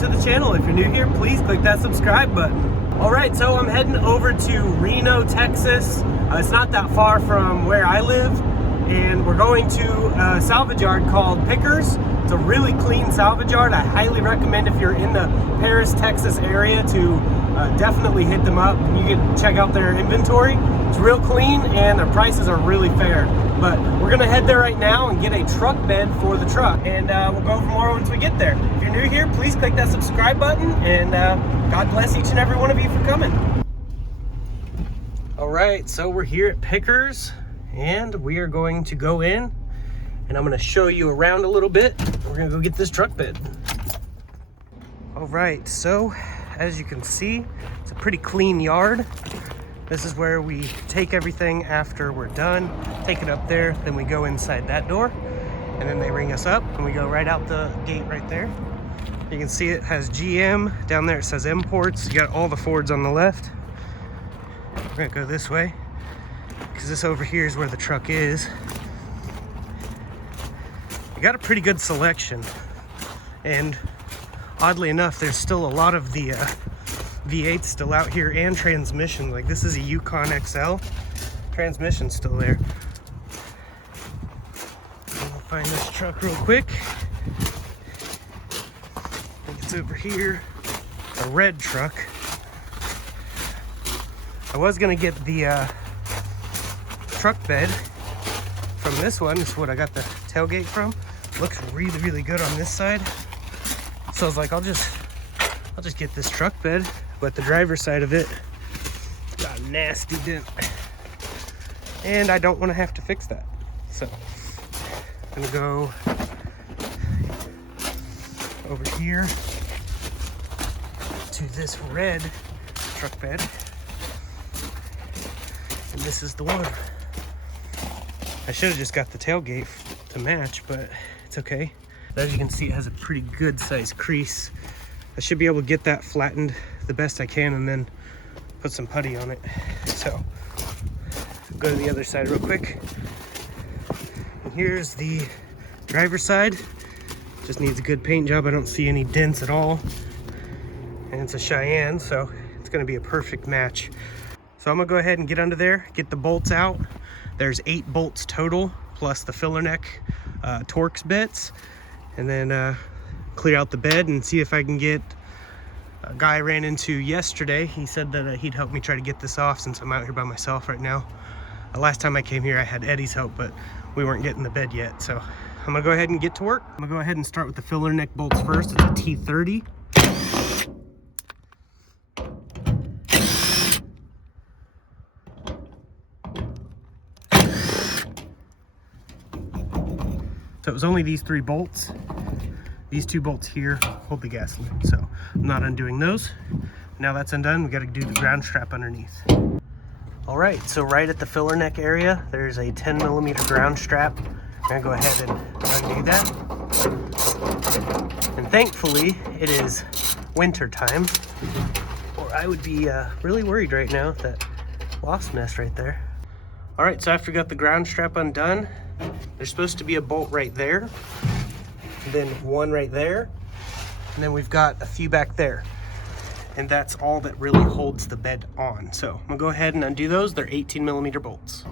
to the channel. If you're new here, please click that subscribe button. All right, so I'm heading over to Reno, Texas. It's not that far from where I live, and we're going to a salvage yard called Pickers. It's a really clean salvage yard. I highly recommend if you're in the Paris, Texas area to definitely hit them up. You can check out their inventory. It's real clean and their prices are really fair. But we're gonna head there right now and get a truck bed for the truck, and we'll go over more once we get there. If you're new here, please click that subscribe button, and God bless each and every one of you for coming. All right, so we're here at Pickers, and we are going to go in, and I'm gonna show you around a little bit. We're gonna go get this truck bed. All right, so as you can see, it's a pretty clean yard. This is where we take everything after we're done, take it up there, then we go inside that door, and then they ring us up, and we go right out the gate right there. You can see it has GM. Down there it says imports. You got all the Fords on the left. We're gonna go this way, because this over here is where the truck is. We got a pretty good selection, and oddly enough, there's still a lot of the V8 still out here, and transmission. Like, this is a Yukon XL. Transmission's still there. We'll find this truck real quick. I think it's over here. It's a red truck. I was gonna get the truck bed from this one. This is what I got the tailgate from. Looks really, really good on this side. So I was like, I'll just get this truck bed. But the driver's side of it got a nasty dent, and I don't want to have to fix that. So I'm gonna go over here to this red truck bed, and this is the one. I should have just got the tailgate to match, but it's okay. As you can see, it has a pretty good sized crease. I should be able to get that flattened the best I can and then put some putty on it. So go to the other side real quick. And here's the driver's side. Just needs a good paint job. I don't see any dents at all. And it's a Cheyenne, so it's gonna be a perfect match. So I'm gonna go ahead and get under there, get the bolts out. There's 8 bolts total, plus the filler neck Torx bits. And then clear out the bed and see if I can get a guy I ran into yesterday. He said that he'd help me try to get this off since I'm out here by myself right now. Last time I came here I had Eddie's help, but we weren't getting the bed yet. So I'm gonna go ahead and get to work. I'm gonna go ahead and start with the filler neck bolts first. It's a T30. So it was only these 3 bolts. These 2 bolts here hold the gas lid, so I'm not undoing those. Now that's undone, we gotta do the ground strap underneath. All right, so right at the filler neck area, there's a 10mm ground strap. I'm gonna go ahead and undo that. And thankfully, it is winter time, or I would be really worried right now with that wasp nest right there. All right, so after we got the ground strap undone, there's supposed to be a bolt right there, then one right there, and then we've got a few back there, and that's all that really holds the bed on. So I'm gonna go ahead and undo those. They're 18mm bolts.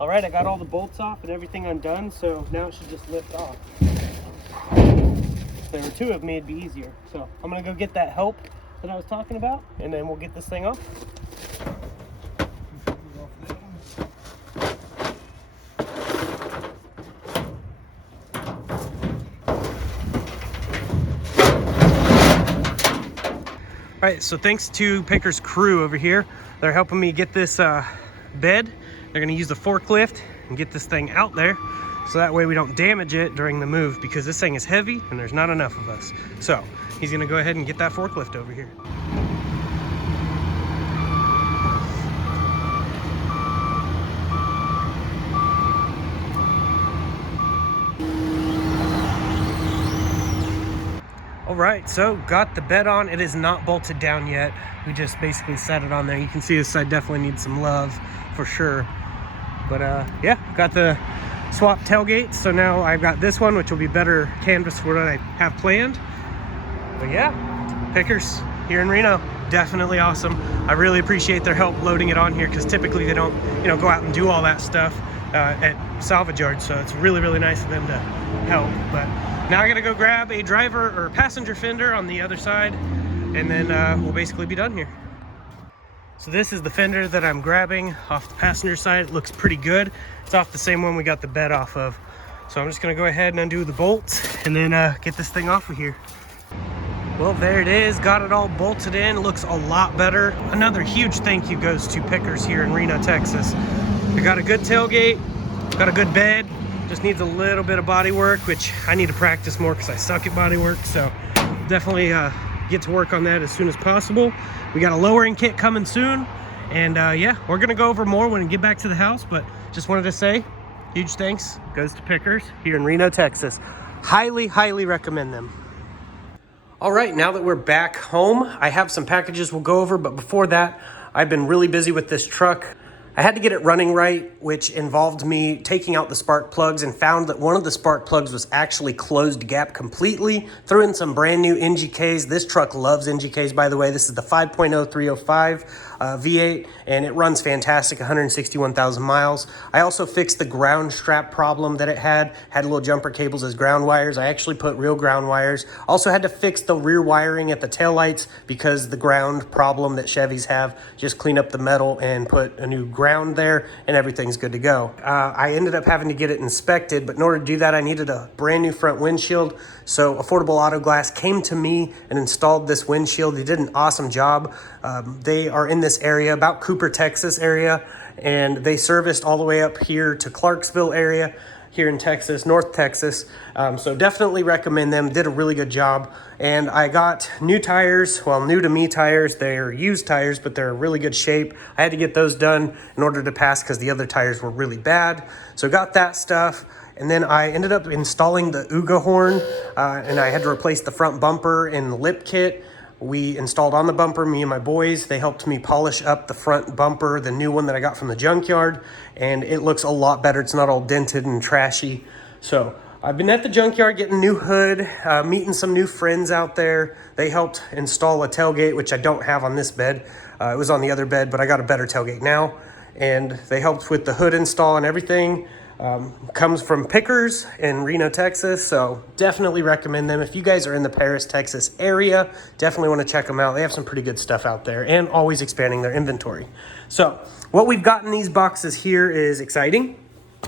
All right, I got all the bolts off and everything undone, so now it should just lift off. If there were 2 of me, it'd be easier. So I'm gonna go get that help that I was talking about, and then we'll get this thing off. All right, so thanks to Pickers crew over here. They're helping me get this bed. They're gonna use the forklift and get this thing out there, so that way we don't damage it during the move, because this thing is heavy and there's not enough of us. So he's gonna go ahead and get that forklift over here. All right, so got the bed on. It is not bolted down yet. We just basically set it on there. You can see this side definitely needs some love for sure. But yeah, got the swap tailgate. So now I've got this one, which will be better canvas for what I have planned. But yeah, pickers here in Reno, definitely awesome. I really appreciate their help loading it on here because typically they don't, go out and do all that stuff at salvage yards. So it's really, really nice of them to help. But now I gotta go grab a driver or passenger fender on the other side, and then we'll basically be done here. So this is the fender that I'm grabbing off the passenger side. It looks pretty good. It's off the same one we got the bed off of. So I'm just gonna go ahead and undo the bolts and then get this thing off of here. Well, there it is. Got it all bolted in. Looks a lot better. Another huge thank you goes to Pickers here in Reno, Texas. I got a good tailgate, got a good bed. Just needs a little bit of body work, which I need to practice more because I suck at body work. So definitely get to work on that as soon as possible. We got a lowering kit coming soon. And yeah, we're gonna go over more when we get back to the house, but just wanted to say huge thanks goes to Pickers here in Reno, Texas. Highly, highly recommend them. All right, now that we're back home, I have some packages we'll go over, but before that, I've been really busy with this truck. I had to get it running right, which involved me taking out the spark plugs and found that one of the spark plugs was actually closed gap completely. Threw in some brand new NGKs. This truck loves NGKs, by the way. This is the 5.0 305 V8, and it runs fantastic, 161,000 miles. I also fixed the ground strap problem that it had little jumper cables as ground wires. I actually put real ground wires. Also had to fix the rear wiring at the taillights because the ground problem that Chevys have. Just clean up the metal and put a new ground there, and everything's good to go. I ended up having to get it inspected, but in order to do that, I needed a brand new front windshield. So Affordable Auto Glass came to me and installed this windshield. They did an awesome job. They are in this area, about Cooper, Texas area, and they serviced all the way up here to Clarksville area here in Texas, North Texas. So definitely recommend them. Did a really good job. And I got new tires, well, new to me tires. They're used tires, but they're in really good shape. I had to get those done in order to pass because the other tires were really bad. So got that stuff. And then I ended up installing the Uga horn, and I had to replace the front bumper and the lip kit. We installed on the bumper, me and my boys. They helped me polish up the front bumper, the new one that I got from the junkyard, and it looks a lot better. It's not all dented and trashy. So I've been at the junkyard getting a new hood, meeting some new friends out there. They helped install a tailgate, which I don't have on this bed. It was on the other bed, but I got a better tailgate now. And they helped with the hood install and everything. Comes from Pickers in Reno, Texas, so definitely recommend them. If you guys are in the Paris, Texas area, definitely want to check them out. They have some pretty good stuff out there and always expanding their inventory. So what we've got in these boxes here is exciting.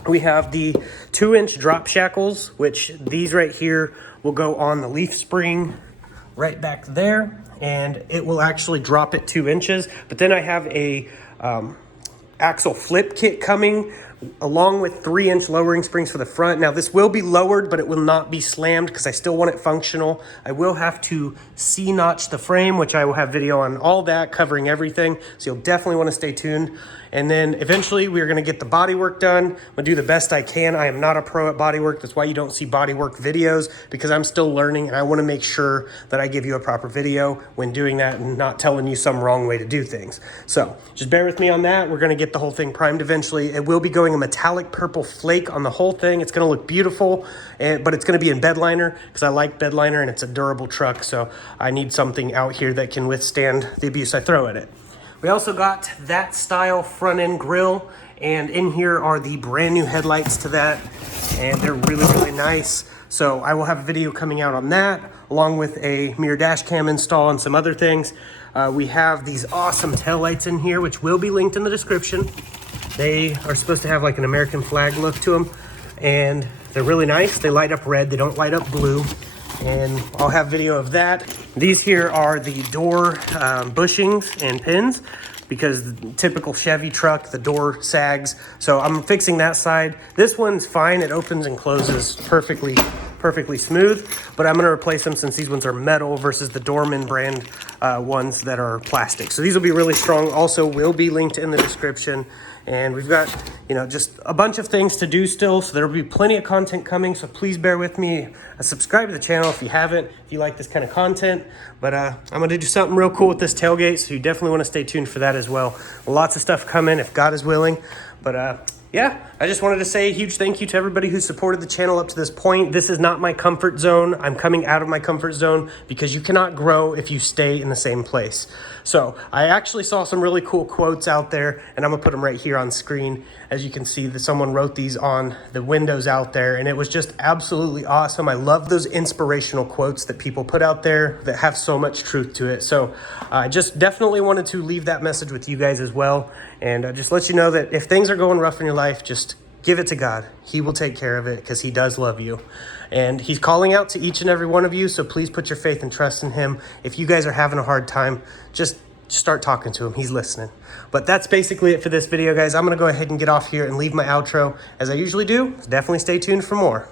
We have the 2-inch drop shackles, which these right here will go on the leaf spring right back there, and it will actually drop it 2 inches. But then I have a axle flip kit coming along with 3-inch lowering springs for the front. Now this will be lowered, but it will not be slammed because I still want it functional. I will have to C-notch the frame, which I will have video on all that, covering everything. So you'll definitely want to stay tuned. And then eventually we're going to get the body work done. I'm going to do the best I can. I am not a pro at body work. That's why you don't see body work videos, because I'm still learning and I want to make sure that I give you a proper video when doing that and not telling you some wrong way to do things. So just bear with me on that. We're going to get the whole thing primed eventually. It will be going a metallic purple flake on the whole thing. It's going to look beautiful, but it's going to be in bed liner because I like bed liner and it's a durable truck. So I need something out here that can withstand the abuse I throw at it. We also got that style front end grille, and in here are the brand new headlights to that, and they're really, really nice. So I will have a video coming out on that, along with a mirror dash cam install and some other things. We have these awesome taillights in here, which will be linked in the description. They are supposed to have like an American flag look to them, and they're really nice. They light up red, they don't light up blue, and I'll have video of that. These here are the door bushings and pins, because the typical Chevy truck, the door sags. So I'm fixing that side. This one's fine. It opens and closes perfectly perfectly smooth, but I'm gonna replace them since these ones are metal versus the Dorman brand ones that are plastic. So these will be really strong. Also will be linked in the description. And we've got, you know, just a bunch of things to do still. So there will be plenty of content coming. So please bear with me. Subscribe to the channel if you haven't, if you like this kind of content. But I'm going to do something real cool with this tailgate. So you definitely want to stay tuned for that as well. Lots of stuff coming if God is willing. But yeah, I just wanted to say a huge thank you to everybody who supported the channel up to this point. This is not my comfort zone. I'm coming out of my comfort zone because you cannot grow if you stay in the same place. So I actually saw some really cool quotes out there, and I'm gonna put them right here on screen. As you can see, that someone wrote these on the windows out there, and it was just absolutely awesome. I love those inspirational quotes that people put out there that have so much truth to it. So I just definitely wanted to leave that message with you guys as well, and just let you know that if things are going rough in your life, just give it to God. He will take care of it because he does love you. And he's calling out to each and every one of you. So please put your faith and trust in him. If you guys are having a hard time, just start talking to him. He's listening. But that's basically it for this video, guys. I'm going to go ahead and get off here and leave my outro as I usually do. Definitely stay tuned for more.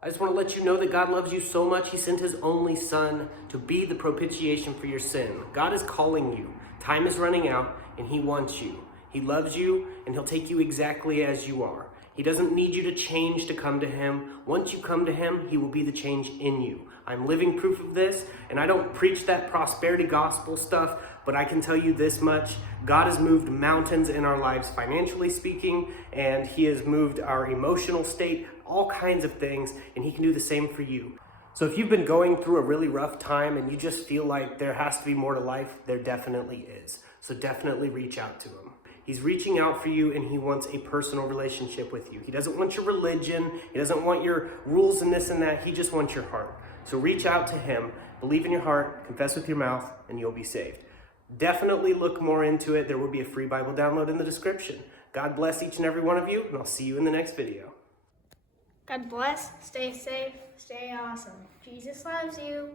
I just want to let you know that God loves you so much. He sent his only son to be the propitiation for your sin. God is calling you. Time is running out and he wants you. He loves you, and he'll take you exactly as you are. He doesn't need you to change to come to him. Once you come to him, he will be the change in you. I'm living proof of this, and I don't preach that prosperity gospel stuff, but I can tell you this much. God has moved mountains in our lives, financially speaking, and he has moved our emotional state, all kinds of things, and he can do the same for you. So if you've been going through a really rough time and you just feel like there has to be more to life, there definitely is. So definitely reach out to him. He's reaching out for you, and he wants a personal relationship with you. He doesn't want your religion. He doesn't want your rules and this and that. He just wants your heart. So reach out to him, believe in your heart, confess with your mouth, and you'll be saved. Definitely look more into it. There will be a free Bible download in the description. God bless each and every one of you, and I'll see you in the next video. God bless, stay safe, stay awesome. Jesus loves you.